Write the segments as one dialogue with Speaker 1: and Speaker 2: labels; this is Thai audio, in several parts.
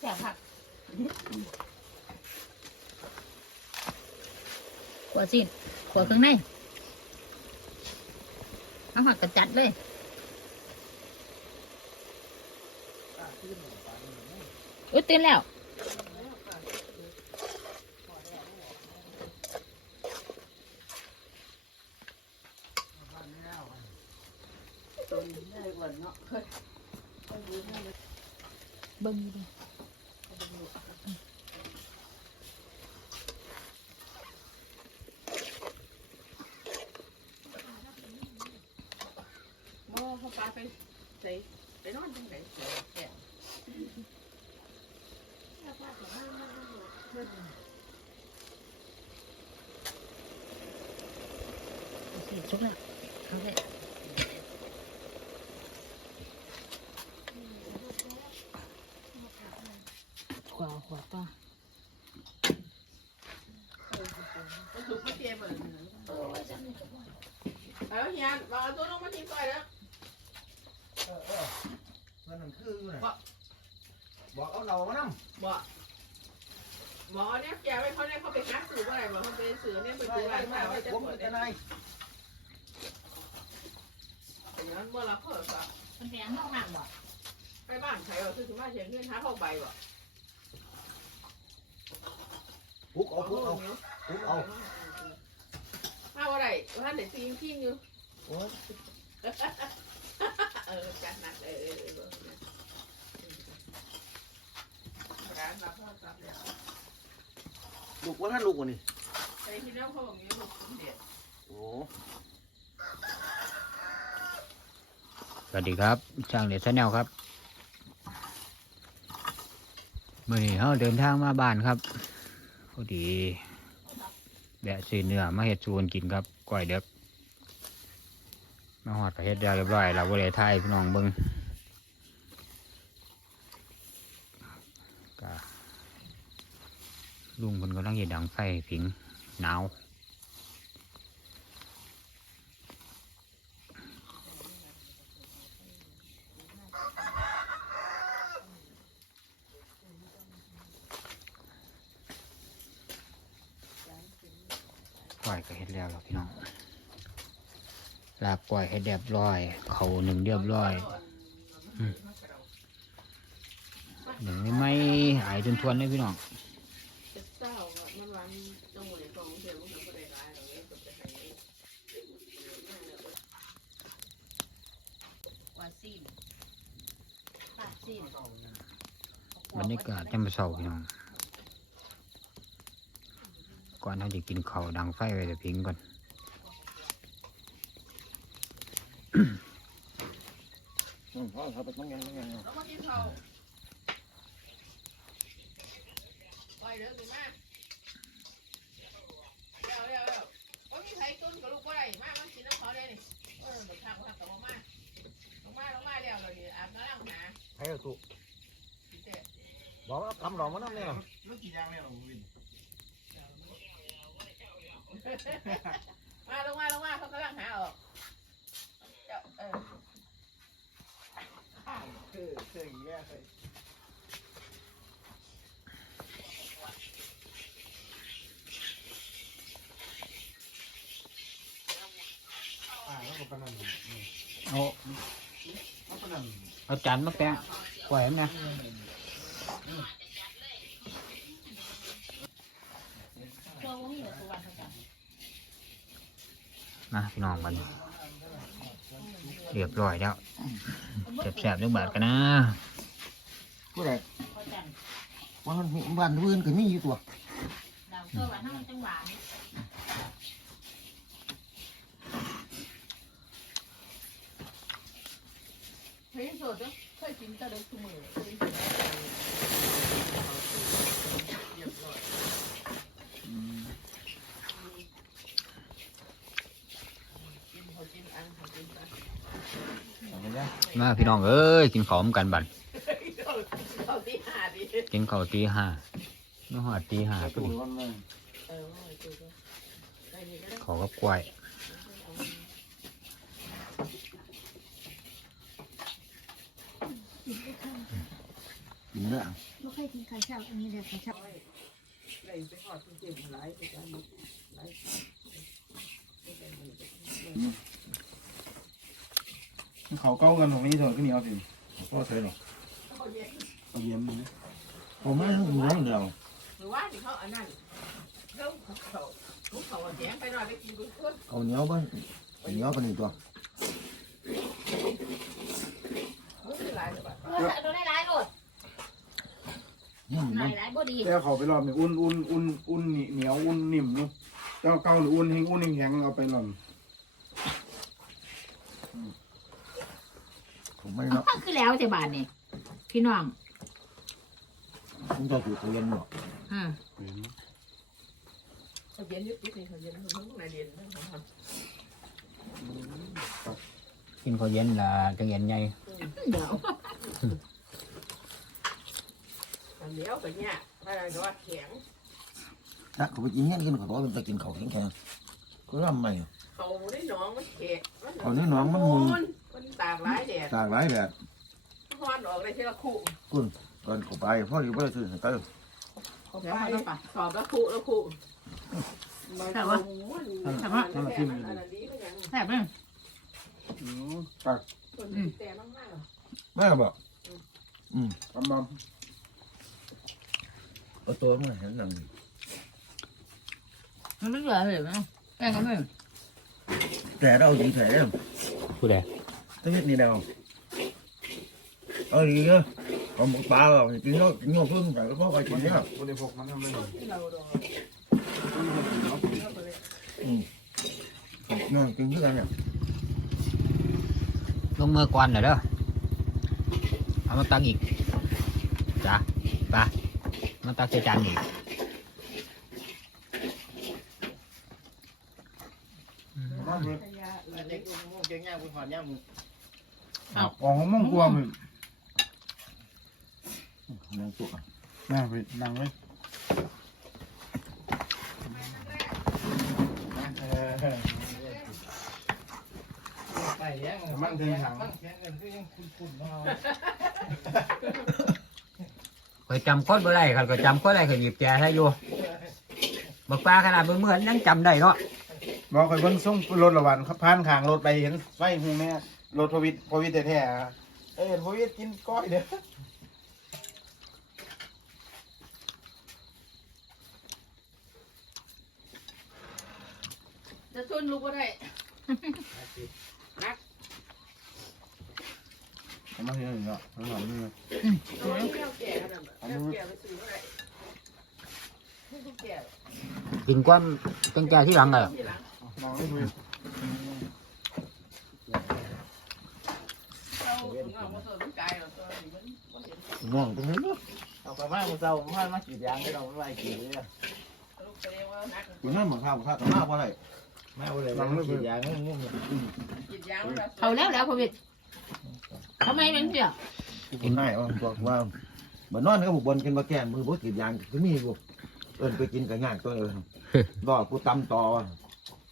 Speaker 1: แซ่บผักขวสิ้นขวเครื่องในเอาหักกระจัดเลยอุ้ยตื่นแล้ว เขา
Speaker 2: ปลาไปใส่ไปนอนตรงไหนแก่
Speaker 1: สิชุกแล้วเอาเลยขวาขวาต่อ
Speaker 2: ก็ถูกไม่เจ็บเลยเอาเฮียบอกเอาตัวลงมาทิ้งก่อนแล้ว
Speaker 3: เออเออเพื่อนนั่นคืออยู่น่ะ บอกเอาเรามานั่ง
Speaker 2: บอกหมอเนี่ยแกไว้เขาเนี่ยเขาไปคัดสื่อว่าอะไรบอกเขาไปสื่อเนี่ยไป
Speaker 3: ไป
Speaker 2: ดู
Speaker 3: ไป
Speaker 2: อะไร
Speaker 3: มา
Speaker 2: มา
Speaker 3: ไป
Speaker 2: ว่าจะ
Speaker 3: ผม
Speaker 2: ปวด
Speaker 3: จะ
Speaker 2: เนี่ย
Speaker 3: นาย
Speaker 2: อย่างนั้นเมื่อเราเพิ่มก็
Speaker 1: มันเป็นยังห้องน้ำบ่
Speaker 2: ไปบ้านใครเราซื้อถึงมาเชียงขึ้นหาห้องใบบ่
Speaker 3: ปุ๊กเอาปุ๊กเอาปุ๊กเอา
Speaker 2: มาว่าไรว่าไหนซีนขี้อยู่
Speaker 3: โอ้ย
Speaker 2: เออจัดหนักเออเออเออ รับโทรศัพท์แล้ว
Speaker 3: ลูกว่าท่านลูกวะนี่
Speaker 2: ไปที่แล้วเขาบอกมีลูกเด็ด
Speaker 3: โอ้
Speaker 4: สวัสดีครับช่างเด็ดชาแนลครับเมื่อนี้เราเดินทางมาบ้านครับพอดีแบะซื้อเนื้อมาเห็ดชวนกินครับก้อยเด็กมาหอดประเฮ็ดแล้วเรียบร้อยเราก็เลยถ่ายพี่น้องเบิ้ง ลุงคนกำลังเห็ดดังไฟผิงหนาวก้อยก็เฮ็ดแล้วแล้วพี่น้องลาบก้อยให้เรียบร้อย เขาหนึ่งเรียบร้อยหนึ่งไม่ไม่หายจนทวนเลยพี่น้อง
Speaker 2: จะเศร้าอะมันวันจังหวะในกองเทียมมันก็ได้ร้ายหรอกเนี่ยก็จะให้
Speaker 1: ขวาสิ้นปากสิ้น
Speaker 4: บ รรยากาศจำเศร้าพี่น้องก่อนเราจะกินข้าวดังไฟไว้แต่พิงก่อน
Speaker 3: พ่อเขาไปต้องยังต้องยัง
Speaker 2: แล้วก็กินเขาปล่อยเด้อขึ้นมาเร็วเร็วเร็วก็มีใครตุ้นกับลูกก็ได้มามันกินน้ำเขาเลยนี่เออบักทางบักทางกับมาลงมาลงมาเร็วเราดิอาบน้ำล้างหา
Speaker 3: ให้อตุ บอกว่าคำหลอกมานั่งเนี่ย
Speaker 2: มาลงมาลงมาเขากำลังหาออกเจ้าเออ
Speaker 3: คือคืออย่างเงี้ยเลยอ่าแล้วก็ปนัน
Speaker 4: เอา
Speaker 3: ปนัน
Speaker 4: เอาจานมาแปะก้อยมันนะ
Speaker 1: ตัววงนี้เหรอตัววันเท่ากัน
Speaker 4: มาพี่น้องมันเรียบร้อยแล้วแซ่บๆจังบาทกันนะ
Speaker 3: ผู้ใด
Speaker 1: พอจัน
Speaker 3: ว่ามันบ้านอื่นก็มีอยู่ตัว
Speaker 1: ดาวตัววันเท่าจังหวะนี่
Speaker 2: เฮ้ยสดเด้อเคยกินแต่เด็กทุกมื้อเคยกินกินเขากินอันเขากินอัน
Speaker 4: มาพี่น้องเอ้ยกินข้าวมกันบัน
Speaker 2: เขาเขาตีหาดิ
Speaker 4: กินข้าวตีห้าเมื่อหอดตีห้าพอดี
Speaker 2: เออว่าไอ้ตัวก็ได้นี่ก็ได้
Speaker 4: ขอกับกล้วย
Speaker 3: กินเนื้อ
Speaker 1: ลูก
Speaker 5: เคยกินข้าวเช้าอันนี้เลยข้าวเช้า
Speaker 2: ได้ไปทอดจริงๆหลายไปกันหลาย
Speaker 6: เขาเก้ากันตรงนี้เถอะขึ้นเหนียวสิ
Speaker 3: ก็ใช่หรอก
Speaker 2: เขาเย็น
Speaker 6: เอาเยี่ยมเลย
Speaker 3: ผมไม่ต้องหัวเดียว
Speaker 2: หรือว่าที่เขาอันนั้นเรื่องเขาทุกเขาแย้งไปหน่อยไปกินกุ้งกุ้ง
Speaker 3: เอาเหนียวบ้างเหนียวปานนี้ตัว
Speaker 2: ไม่เป็นไรหรอก
Speaker 1: เออตัวได้หลายโลด
Speaker 3: นี่
Speaker 1: ห
Speaker 3: มั
Speaker 1: ลานยหลายบ่ดี
Speaker 6: แต่เขาไปรอบนี่อุ่นอุ่นอุ่นอุ่นเหนียวอุ่นนิ่มอยู่เจ้าเก้าหรืออุ่นแห้งอุ่นแห้งเอาไปรอบ
Speaker 3: ผมไม่เนาะ
Speaker 1: คือแล้วแต่บาทนี่พี่น้อง
Speaker 3: ผมจะถูกเรียนหรอก
Speaker 1: อืม
Speaker 2: เขาเย็นยุบยิบนี่เขาเย็นเขาต้องนายเย็นต้องท
Speaker 4: กินข้าวเย็นละจังเย็นใหญ่
Speaker 1: เดี๋ยวำ
Speaker 2: เหนียวแบบเนี้ยอะไรก็ว่าแข็ง
Speaker 3: ถ้าเขาไปกินเงี้ยกินเขาบอกเป็นตะกินเขาแข็งแข็งก็ร่ำไม่
Speaker 2: เขาได้น้องมันแข็ง
Speaker 3: เอาเนื้อน้องมันมุน
Speaker 2: มันตากหลายแดด
Speaker 3: ตากหลายแบบ
Speaker 2: ฮอนออกได้ทีละคู่
Speaker 3: ก่อนเขาไปพ่ออยู่บ้านซื้อให้เต้า
Speaker 2: เขาไปสอบละคู่ละคู่แต่ว่าแต่ว่าอันนั้นดีก็ยัง
Speaker 1: แซ่บเลย
Speaker 6: อืมตัก
Speaker 2: คนแต่มาก
Speaker 3: แม่บอก
Speaker 6: ปั๊มปั๊ม
Speaker 3: เอาตัวมันเห็นหนัง
Speaker 1: มันไม่เหลือเลยมั้งแม่ก็ไม่
Speaker 3: แต่เราดีแผล
Speaker 4: ผู้ใด
Speaker 3: ต้องเห็นนี่เราเอาดีเนาะเอาหมูปลาเรากินเนาะกินโยกพึ่งแต่ก็พ่อไปกินเนี่ย
Speaker 6: บริโภคมันทำได้หมด
Speaker 2: ๆที่เราโดน
Speaker 3: เนาะกินเพื่อนเนี่ย
Speaker 4: ลงมือก่อนหน่อยเด้อเอามาตักอีกจ้ะไปมาตักใส่จานอีก
Speaker 6: มาเพื่อ
Speaker 2: เด็ก
Speaker 3: เก่งง่ายคุณผ่านย่างมึง
Speaker 6: ของมั่งกวางเลย
Speaker 3: นั่งตัว
Speaker 6: แม่ไปนั่งเลยมันเทียงถัง
Speaker 4: คอยจำคนบ่ได้ครับก็จำคนได้ก็หยิบแจให้อยู่บักปลาขนาดเมื่อๆยังจำได้เนาะ
Speaker 6: บอกเคยเพิ่งส่งรถละวันครับผ่านขางรถไปเห็นไฟหูแม่ รถพวิทพวิทแท้ๆเอ้ยพวิทกินก้อยเด้อ
Speaker 2: จะชนลูกก็ได้
Speaker 6: ผมมาเห็นเนาะผมหอมนี่
Speaker 2: เอาไว้แก้วแก่ขนาดนั้นแก้วแก่ไปซื้อก็ได้ทุกแก่
Speaker 4: กินความจังแจที่หลังเลย
Speaker 2: ที่หลัง
Speaker 6: มองไม่คุย
Speaker 2: เราถึงเอามาเสิร์ฟลูกไก่เราตัวนี้มันมันเห็น
Speaker 3: ง่วงตรงนี้เนาะ
Speaker 7: เอาไปมาเจ้าผมพามากี่ยางให้เราไม่ไหวกี่เลย
Speaker 2: ลูกไปเรียกว่านัก
Speaker 3: คุณนั่นเหมือนข้าวข้าวกับข้าวอะไร
Speaker 7: มาเลยมากี่ยางงงง
Speaker 2: กินยางแล้ว
Speaker 1: เขาแล้วแล้วพ่อวิทย์ทำไมมันเสีย
Speaker 3: คุณนายว่าบอกว่าเหมือนนอนก็บุกบนกินมาแก้มือบุกกินยางก็มีบุเอินไปกินกับงานตัวเองรอกูตำต่อ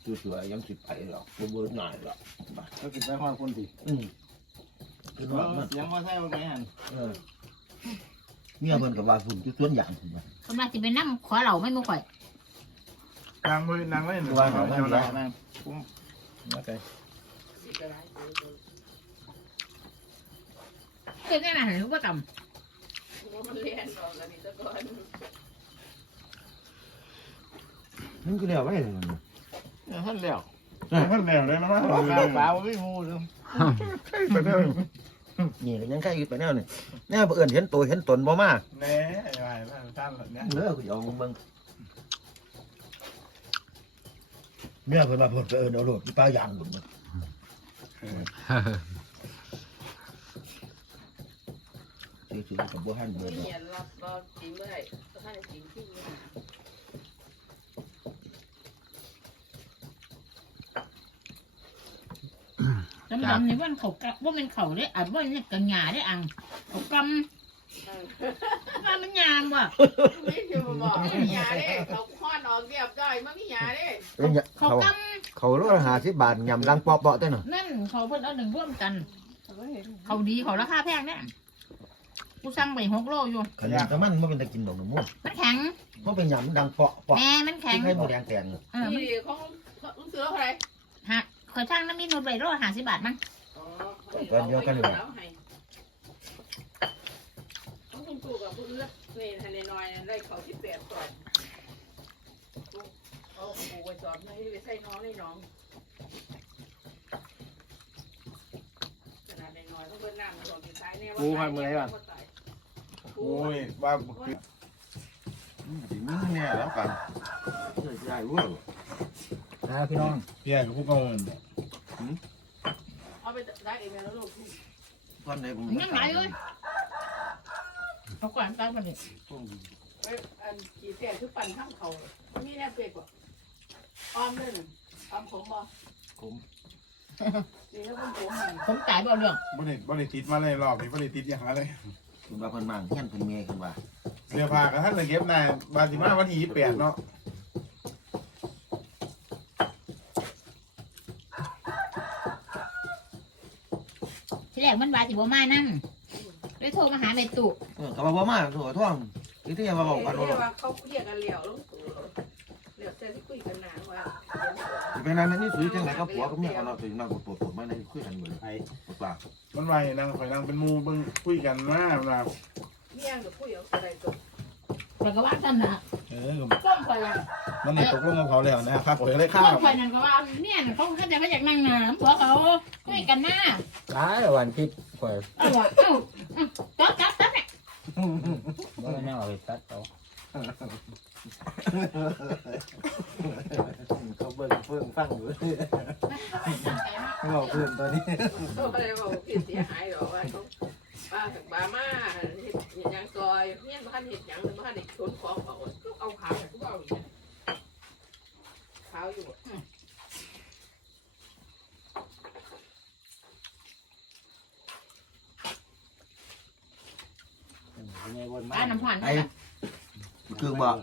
Speaker 3: คือเสือยังสิบไปหรอกกูเบิร์นหน่อยหรอก
Speaker 6: ก็กินไปห้าคนสิ
Speaker 3: อืม คือว่ามัน
Speaker 7: เสียงว่าใช่ว่าไงหัน
Speaker 3: เออเมียเพิ่นกับว่าฝุ่นที่สวนยางผมว่ากำ
Speaker 1: ลังจะไปนั่งขอเหล่าไม่มาข่อย
Speaker 6: นางเลยนางเลย
Speaker 7: ตัวเขาไม่ได้นั่งโอเค
Speaker 1: เคยได้มาเห็นว่าจ
Speaker 2: มันเรียนบอกกันนี่ตะกอน
Speaker 3: มันก็เรียกว่าอะไร
Speaker 7: ท่านเลี้ยว
Speaker 6: ท่านแนวเลยนะมั้ง
Speaker 7: ปลาปลาไม่มูเลย
Speaker 6: ไปเด้อ
Speaker 3: นี่ก็ยังใกล้ไปแนวนี่แน่เอื่นเห็นตัวเห็นตนบ่มา
Speaker 6: แน่ไอ้ท่านแบบนี้
Speaker 3: เออกูเอาเบิ่งเมียเพิ่นมาเพิ่นก็เอิ้นเอาโลดที่ป้ายางบุ่นสิสิกับบ่หัน
Speaker 2: มั
Speaker 3: เบิ่
Speaker 2: น
Speaker 3: ง
Speaker 2: เรียนรับรอกินเมื่อไหร่ถ้าได้กินที่นี่ำ
Speaker 1: จำจำนี่ว่าเขากะว่ามันเขาได้อะว่าเนี่ยกังหยาได้อังเขากำว่ามันยามว่ะ
Speaker 2: ไม่คือบอกไม่มียาเด้เขาคลอดออกเรียบร้อยไม่มียาเด้
Speaker 1: เขา
Speaker 3: เขา
Speaker 1: ก
Speaker 3: เขาโลละ50บาทยำดังเปาะๆเด้อน่ะำ
Speaker 1: นั่นเขาเพิ่นเอาหนึ่งร่วมกัน
Speaker 2: เขาก็เห็น
Speaker 1: เขาดีเขาราคาแพงเนี่ยกูสั่งไปหกโลอยู่
Speaker 3: ขันยางแต่มันมันเป็นตะกินดอกหนูมุ่ง
Speaker 1: มันแข็ง
Speaker 3: มันเป็นหยำดังเปาะเปาะ
Speaker 1: แม่มันแข็ง
Speaker 3: ที่ให้หมูแดงแตง
Speaker 1: เออมัน
Speaker 2: นี่ของลุงเสือเท่าไหร่
Speaker 1: ฮะคอยช่างน้ำมีนูนไปโลห้าสิบบาทมั้ง
Speaker 2: อ๋อต้องคุณตู่กับคุณเลือกนี่ทันในน้อยได้เขาที่แปดก่อนเอาปูไปสอบให้ไปใส่น้องในน้องขนาดในน้อยต้องเบิ้ลน้ำมาสองสุดท้ายเนี่ยว่า
Speaker 6: โอ้ยว่า
Speaker 3: ถึงมึงเนี่ยแล้วกันใช่ใช่วัว
Speaker 4: นะพี่น้อง
Speaker 6: เพี่ยกับพวกเขาเงิน
Speaker 2: เอาไปได้เองแล้วลูก
Speaker 3: ตอนไหนผม
Speaker 1: ยังไงเลยเขาก่อนตั้งมาเนี่ย
Speaker 2: เอ้ยอันกี่แสนคือปั่นข้างเขามีแน่เป็ดบ่อ้อมเลยอ้อมผมบ่
Speaker 3: ผม
Speaker 2: นี่แล้วผมผมมัน
Speaker 1: ผมจ่ายบ่เรื่อง
Speaker 6: บริบริติดมาเลยรอบนี้บริติดอย่างไร
Speaker 3: คุณว่าเพิ่นมั่งเฮียนเพิ่นเมย์เพิ่นว่า
Speaker 6: เสื้อผ้ากับท่านเลยเก็บนายบาติมาวันที่ยี่สิบแปดเนาะ
Speaker 1: ที่แร กมันว่าสิบ่มานั่งเลยโทรมาหาแม่ตู่
Speaker 3: เออก็ว่าบ่มาโถ่ท่วงที่ที่ว่าบอกกัน
Speaker 2: เรี
Speaker 3: ว่าย
Speaker 2: กว่าเขาเรียกกันเหลี่ยวลงตู่เหลี่ยวเส้นที่คุยกันนานว่า
Speaker 3: เป็นนั้นนี่สุดจังไหนก็ผัวก็เมียกันเราถึงนั่งปวดปวดมาในคุยกันหมดเลย
Speaker 6: ไอ้
Speaker 3: ปลา
Speaker 6: มันไวนั่งคอยนั่งเป็นมูเบิ่งคุยกันมาเวลา
Speaker 2: เมี่ยงกับคุยเอาอะไรตัว
Speaker 1: แต่ก็ว่ากันนะ
Speaker 6: เออ
Speaker 1: ก้มคอยว่า
Speaker 6: มันนี่ตกลงกับเขาแล้วนะครับผมเลย
Speaker 1: ก้
Speaker 6: ข้าว
Speaker 1: มคอยนั่นก็ว่าเนี่ยเขาเขาจะเขาอยากนั่งน้ำผัวเขาคุยกันหน้า
Speaker 4: ตายวันพิษข่อย
Speaker 1: เอาว่ะเอ้าอืมจับจับจับเนี่ย
Speaker 4: บ่แม่นเอาไปตัดเอา
Speaker 3: เขาเบิ่งเพิ่งฟังอยู่บอกเพิ่งตอนนี้
Speaker 2: เขาอะไรบอกผิดเสียหายหรอว่าเขา ป้าถึงบามาเห็ดยังซอยเนี่ยบ้านเห็ดยังบ้านเด็กชนของเขาเอาขาวแต่ก็เอาอย่างเงี้ยขาวอยู่
Speaker 1: ป้าน้ำผ่อน
Speaker 3: ไอ้คือบอก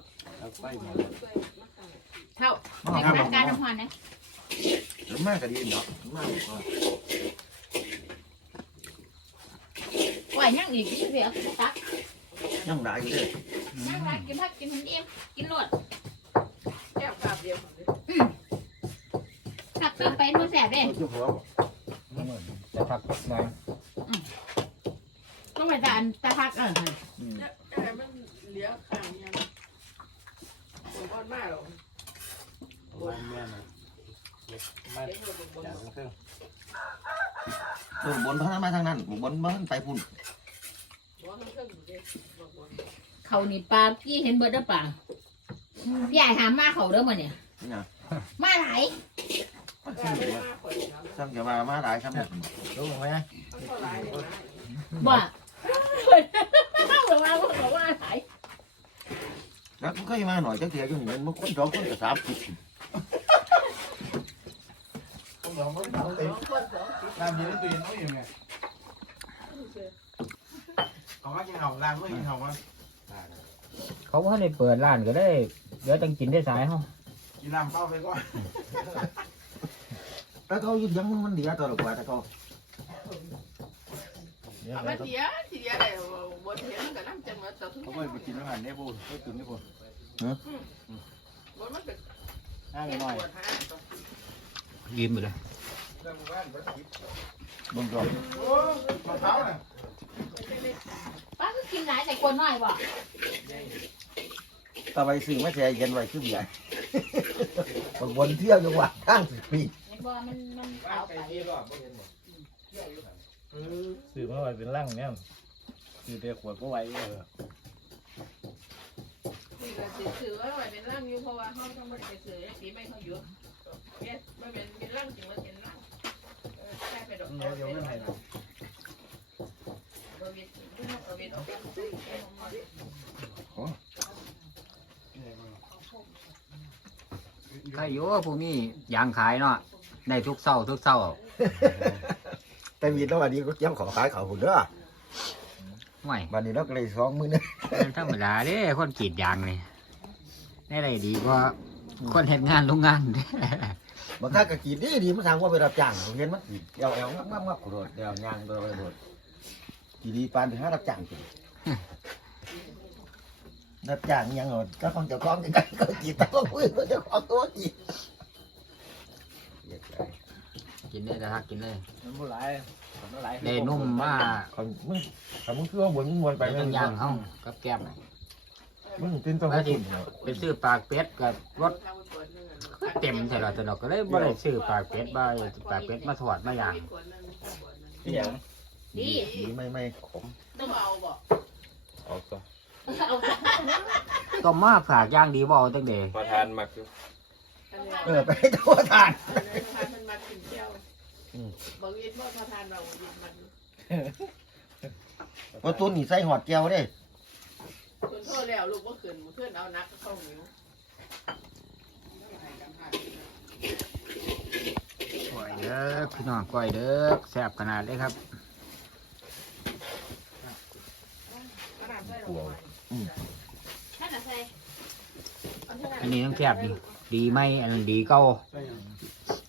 Speaker 1: เท่า
Speaker 3: มา
Speaker 1: ใน
Speaker 3: ทำ
Speaker 1: การการน้ำผ่อนนะ
Speaker 3: หรือมากก็ดีเนาะมากก็
Speaker 1: ไห วนั่งอีกที่เดียวตัก
Speaker 3: ยังได้อยู่เลย
Speaker 1: นั่งร้านกินผักกินหุ่นเอี่ยมกินรวด
Speaker 2: แก้วกาบเดียว
Speaker 1: ผักกินไปนู่นแสบเด้
Speaker 3: เจ้าหัว
Speaker 4: จะพักหน่อย
Speaker 1: ก็ไปแต่อันตะพักเออ
Speaker 2: แต่มันเหลือข้างยังผมว่ามาหรอก
Speaker 7: วันแม่นะมา
Speaker 2: เห็นว่าบน
Speaker 7: จากเครื่อง
Speaker 3: เออบนเท่านั้นมาทางนั้นบนบ้านไปพุ่น
Speaker 2: ว่ามัน เครื่องอยู่ดิบอกบน
Speaker 1: เขานี่ปลากี้เห็นเบิร์ดป่าใหญ่หามาเขาเด้อมาเนี่ย
Speaker 3: นี่นะ
Speaker 1: มาหลาย
Speaker 2: ก็ไม่มาข่อยแล้ว
Speaker 3: ซ้ำจะมามาหลายซ้ำ
Speaker 7: รู้ไหม
Speaker 2: มันก็หลายเลยนะ
Speaker 1: บ่เข้าหรือว่าเขาว่าหลาย
Speaker 3: แล้วก็มาหน่อยจักเทียอยู่นี่มันคนสองคนกับสามสิบ
Speaker 6: ผมลองมัน
Speaker 2: สอง
Speaker 6: เต็ม
Speaker 2: คนสองสิบ
Speaker 6: น้ำเย็นในตู้เย็นเขาอยู่ไง เขามากินเห่าล้างไม่กินเห่ามา
Speaker 4: เขาบ่ได้เปิดร้านก็ได้ เดี๋ยวต้องกินได้สายเฮา
Speaker 6: กินน้ำเข้าไปก่อน
Speaker 3: แต่เขายึดยังมันดีตัวละกว่าแต่เขา
Speaker 7: เนี่ย
Speaker 2: เอามาเทียทีเดียวเลยบนเทียนกับน้ำจังมาต่อทุก
Speaker 7: เขาไปไปกินอาหารเนี่ยพูดไปกินนี่พูด
Speaker 2: บนมันเป็น
Speaker 7: ห้า
Speaker 2: เทียน
Speaker 7: หน่อย
Speaker 2: ปวดหา
Speaker 4: ยิ้มไปเลย
Speaker 3: บนจอม
Speaker 6: โอ้มะพร้าว น่ะ
Speaker 1: ป้าก็กินหลายแต่คนน้อยบ่
Speaker 3: ตะไบซื้อมาแช่เย็นไว้คือเบียร์บนเที่ยวจังหวัดข้างสิบปี
Speaker 1: เห็นบ่มันมันเอาไป
Speaker 7: สื่อมาไว้เป็นร่างเนี่ยสื่อเดียขวดก็ไว้เออ
Speaker 2: นี่ก็สิถือว่าไว้เป็นร่างอยู่เพราะว่าเขาต้องไม่ไปซื้อปีไม่เขาอยู่เนี่ยไม่เป็นเป็นร่างจริงมันเป็นร่างแค่ไปดอก
Speaker 7: เดี๋ยวเดี๋ยวไม่ให้
Speaker 4: ใครอยู่ผู้มียางขายเนาะได้ทุกเช้าทุกเช้า
Speaker 3: แต่วีแล้ววันนี้ก็เกี่ยวขอขายเขาหุ่นเด้อ
Speaker 4: ห่วย
Speaker 3: วันนี้เราก็เลยสองมือเนี่ย
Speaker 4: เป็นธรรมดาเด้คนกรีดยางนี่ได้ไรดีกว่าคนเฮ็ดงานโรงงานเด้
Speaker 3: บางท่านก็กินดีดีมันสั่งว่าไปรับจ้างเห็นมันกินเอวเอวงับงับงับกระโดดเอวยางโดด กระโดดกินดีปานไปหารับจ้างกินรับจ้างยังเหรอเจ้าของเจ้าของจะกันก็กินเจ้าของมือเจ้าของตัวกิน
Speaker 4: กินได้นะฮะกินเลย
Speaker 7: มันบ่หลายมันหลาย
Speaker 4: ได้นุ่มมาก
Speaker 3: ของมึงของมึงคือว่าบนมึงวนไป
Speaker 4: ไป
Speaker 3: มึ
Speaker 4: ทั้
Speaker 3: ง
Speaker 4: งย่างเฮากับแก้ม
Speaker 3: มึงกินตัว
Speaker 4: แล้วที่
Speaker 3: กินเหรอ
Speaker 4: ไปซื้อปลากเป็ดกับรถเต็มใช่หรอแต่เราก็เลยบ่ได้ซื้อปลากเป็ดบ่ปลากเป็ดมาทอดมาย่าง
Speaker 7: อีหยัง
Speaker 1: ดี
Speaker 3: ดีไม่ไม่ขม
Speaker 2: ต้องเอาบ่
Speaker 8: เอาตัว
Speaker 1: เอา
Speaker 4: ต้มมาฝากย่างดีบ่เอาตั้งแต่
Speaker 8: พอทานมักอยู่
Speaker 3: เออไปให้ตัวทาน
Speaker 2: ทานมันมากินเที่ยวบางวินบ่พอทานเราวินมัน
Speaker 3: ว่าตัวนี่ใส่หอดแก้วเด้
Speaker 2: คุณโทษแล้วลูกว่าขึ้นขึ้นเอานักเข้านิ้ว
Speaker 4: ก้อยเด้อพี่น้องก้อยเด้อแซ่บขนาดเลยครับ
Speaker 3: กลัว
Speaker 1: ท่านอะไร
Speaker 4: อันนี้ต้องแซ่บดีดีไหมอันนั้นดีเก่า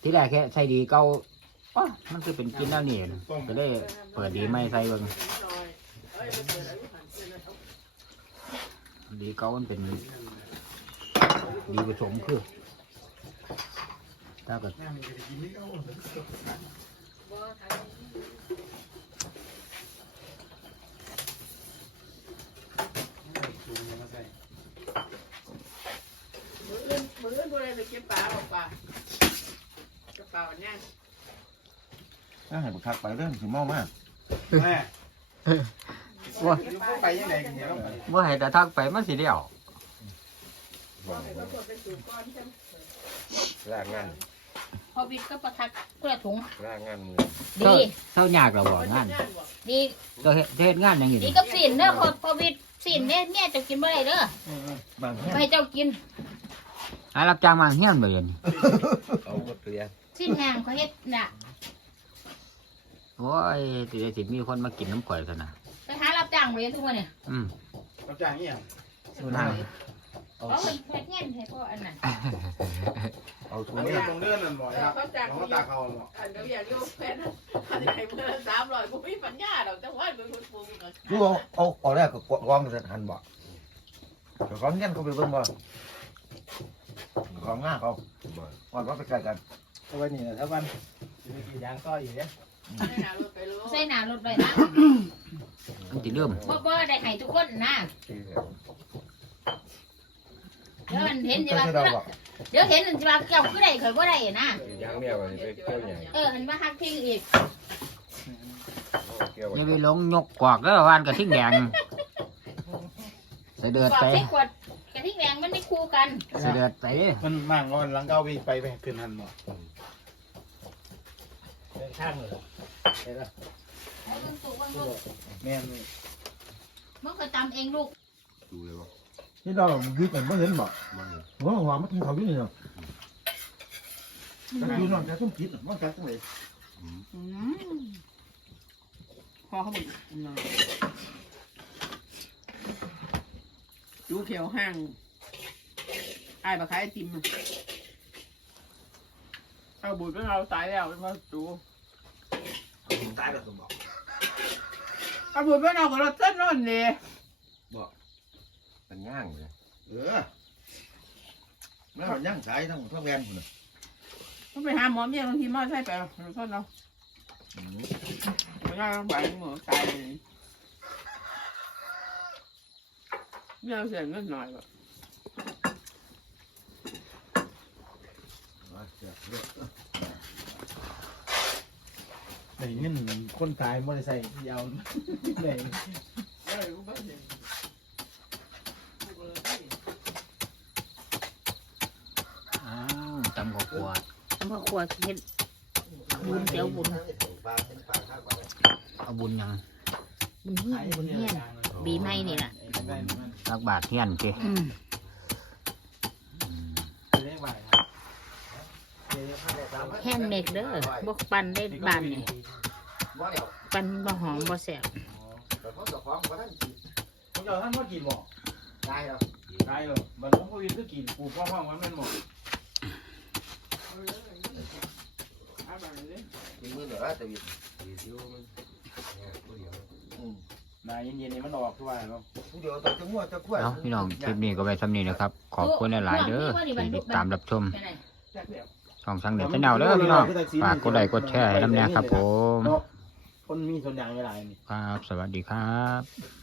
Speaker 4: ที่แรกแค่ใส่ดีเก่าอ๋อมันคือเป็นกินแล้วนี่ก็เลยเปิดดีไหมใส่เบิ่ง
Speaker 2: เอ้ยมันเกิดอะไรผ่านเส้นแล้ว
Speaker 4: ดีเก่ามันเป็นดีผสมคือถ้าเกิด
Speaker 2: มืออื่นมืออื่นบ่ได้ไป เก็บปลาออกปลากระเป๋าเนี่ย
Speaker 3: ถ้าให้บุคักไปเรื่องสิเมามาก
Speaker 6: แม่
Speaker 4: ว่า
Speaker 6: อยู่พวกไปยังไงกันเนี่ยต้องไป
Speaker 4: ว่าให้แต่ทักไปมันสิเดียว
Speaker 2: บอกให้เขาตรวจเป็นสูตรก้อนใช่ไหม
Speaker 8: ร่างงาน
Speaker 1: พอบิดก็ประทักกระถุง
Speaker 8: ร่างงานมือ
Speaker 1: ดี
Speaker 4: เท่ายากเราบอกงาน
Speaker 1: ดี
Speaker 4: เราเฮ็ดเฮ็ดงานอย่างนี้
Speaker 1: ดีกับสินเด้อพอพอบิดสินเนี่ยแม่จะกินบ่ได้เด้อบา
Speaker 3: งแห่ง
Speaker 1: ไม่ให้เจ้ากิน
Speaker 4: หารับจ้างมาเฮียนบ่เดี๋ยวนี้
Speaker 8: เอาหมดเรียน
Speaker 1: สิ้นแห้งเขาเฮ็ดน่ะ
Speaker 4: โอ้ยสิได้สิมีคนมากินน้ำข่อยซะนะ
Speaker 1: ไปหารับจ้างเรียนทุกวันเนี่ย
Speaker 4: อืม
Speaker 6: รับจ้างเนี่ย
Speaker 4: นั่ง
Speaker 1: เอาเงินแค่เงี้ยให้พ่ออันนั้น
Speaker 3: เอาตัว
Speaker 6: อัน
Speaker 3: นี้
Speaker 6: นี้ตรงเลื่อนนั่นบ่ครับ
Speaker 2: เขาจาก
Speaker 6: เขา
Speaker 2: เขา
Speaker 6: ตากเขาบ่
Speaker 2: อันเดียวอย่างโยกแฟนอันไหนเมื่อสามร้อยกูไม่ปัญญาดอกจังหวัดเป็นคนปลูกกัน
Speaker 3: คือเอาเอาเอาแรกก็กองสถานบ่เจ้าของเงี้ยเขาไปเบิ่งบ่ ของง่าเขาว่าเขาไปใกล้กัน
Speaker 7: เอาไว้นี่แหละถ้าวันสิไปกี่ยางต่ออีกเนี่ย
Speaker 2: ไม่หารถไปรู้
Speaker 1: ใส่หน้ารถไว้นะ
Speaker 4: มันสิเริ่ม
Speaker 1: บ่บ่ได้ให้ทุกคนนะเดี๋ยวมันเห็นสิว่า
Speaker 3: เราบ่
Speaker 1: เดี๋ยวเห็นมันสิว่าเจ้าคือได้ข่อยบ่ได้นะ
Speaker 8: ยางเดียวกันไปเกี่ยวใหญ่
Speaker 1: เออหันมาฮักพิงอีก
Speaker 8: เกี่ยว
Speaker 4: อย่าไปหลงยกกวากแล้ววานกับทิ้งแดงเสด็จ
Speaker 1: กว่า
Speaker 4: ไป
Speaker 1: ใส่ขวดกะทิแดง มันไม่คู่กัน
Speaker 4: เสด็จไป
Speaker 6: มันมั่งงอนหลังเก้าวีไปไปขึ้นหันบ่
Speaker 7: เดินข้างเลยเห็นแล้ว
Speaker 1: เอาเงินสูงวันลูก
Speaker 6: แม่น
Speaker 1: มึงเคยตำเองลูก
Speaker 8: ดูเลยว่า
Speaker 3: นี่เรายืดกันบ่เห็นบ่หัวหัวมากินเขาอยู่นี่เนาะอยู่นอนแค่ส้มกินมันแค่จังได๋
Speaker 2: พอเขาบอกดูเขียวห้าง ไอ้บะขายไอติมเอาบุญเป็นเราตายแล้วเป็นมาดู
Speaker 3: ตายแล้วสมบ่
Speaker 2: เอาบุญเป็นเราของเราเส้นนั่นเลย
Speaker 8: เป็นย่างเลย
Speaker 3: เออแม่ย่างสายทั้งทั้งแวนพุ่นน่ะ
Speaker 2: ต้องไปหาหมอเมียบางทีมาใช่ไปเราเส้นเราไม่ได้ต้องไปหมอตายเลยเมียเสียเงินหน่อยแบบ
Speaker 6: ได้เงินคนตายบ่ได้ใส่ยาวได้
Speaker 2: เออกูไม่เห็น
Speaker 4: อ้าวตำข้าวขวด
Speaker 1: พ่อขวดเฮ็ดบุญเจียวบุญ
Speaker 4: เอาบุญยัง
Speaker 1: บุญเฮียนบุญเฮียนบีไม้นี่ล่ะ
Speaker 4: รักบาทเฮียนสิ
Speaker 1: อืม แห้งเด็กเด้อบกปันได้บานนี่
Speaker 3: บ่แล้ว
Speaker 1: ปันบ่หอมบ่แซ่บ
Speaker 3: แต่เขาเจ้าของบ่ทันกิน
Speaker 6: พวกเจ้าท่านว่ากินบ่
Speaker 3: ได้แล้ว
Speaker 6: ตายเลยบัดผมก็วินคือกินปลูกพ่อๆมันแม่นบ่
Speaker 2: เอาแบบนี้
Speaker 3: กินมื้อเดียวแต่วิ
Speaker 8: ดีซิวมันผู้เดียว
Speaker 3: อืม
Speaker 6: นายเย็นๆนี่มันออกคือว่าเนาะ
Speaker 3: เดี๋ยวต้องจะมั่วจะกล้วย
Speaker 4: เนาะพี่น้องคลิปนี้ก็ไปสำนีนะครับ ขอบคุณหลายๆเด้อที่ติดตามรับชม
Speaker 1: ไปไหน
Speaker 4: ช่องช่างเด็ดชแนลเด้อพี่น้องฝากกดไลค์กดแชร์ให้น้ำแน่ครับผม
Speaker 6: เนาะคนมีส่วนอย่างเวลานี่
Speaker 4: ครับ สวัสดีครับ